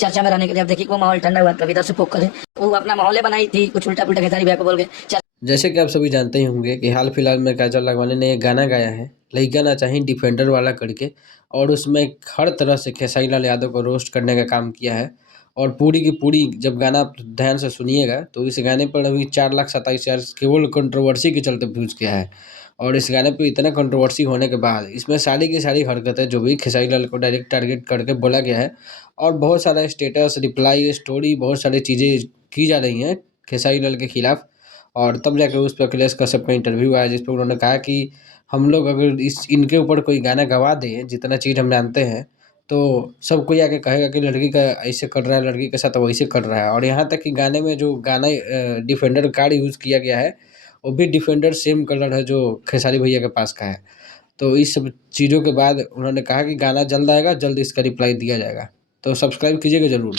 चर्चा में रहने के लिए। अब देखिए वो माहौल ठंडा हुआ, कभी इधर से पोक करे, वो अपना माहौल बनाई थी, कुछ उल्टा पुल्टा खेसारी भैया को बोल के। जैसे कि आप सभी जानते ही होंगे कि हाल फिलहाल में काजल राघवानी ने एक गाना गाया है, लइका ना चाही डिफेंडर वाला करके, और उसमें हर तरह से खेसारी लाल यादव को रोस्ट करने का काम किया है। और पूरी की पूरी जब गाना आप ध्यान से सुनिएगा तो इस गाने पर अभी 4,27,000 केवल कंट्रोवर्सी के चलते व्यूज किया है। और इस गाने पे इतना कंट्रोवर्सी होने के बाद इसमें सारी की सारी हरकतें जो भी खेसारी लाल को डायरेक्ट टारगेट करके बोला गया है, और बहुत सारा स्टेटस रिप्लाई स्टोरी बहुत सारी चीज़ें की जा रही हैं खेसारी लाल के खिलाफ। और तब जाके उस पर अखिलेश कश्यप का इंटरव्यू आया जिस पर उन्होंने कहा कि हम लोग अगर इस इनके ऊपर कोई गाना गवा दें जितना चीज़ हम जानते हैं, तो सब कोई आके कहेगा कि लड़की का ऐसे कर रहा है, लड़की के साथ वैसे कर रहा है। और यहाँ तक कि गाने में जो गाना डिफेंडर कार्ड यूज़ किया गया है, वो भी डिफेंडर सेम कलर है जो खेसारी भैया के पास का है। तो इस सब चीज़ों के बाद उन्होंने कहा कि गाना जल्द आएगा, जल्द इसका रिप्लाई दिया जाएगा। तो सब्सक्राइब कीजिएगा ज़रूर।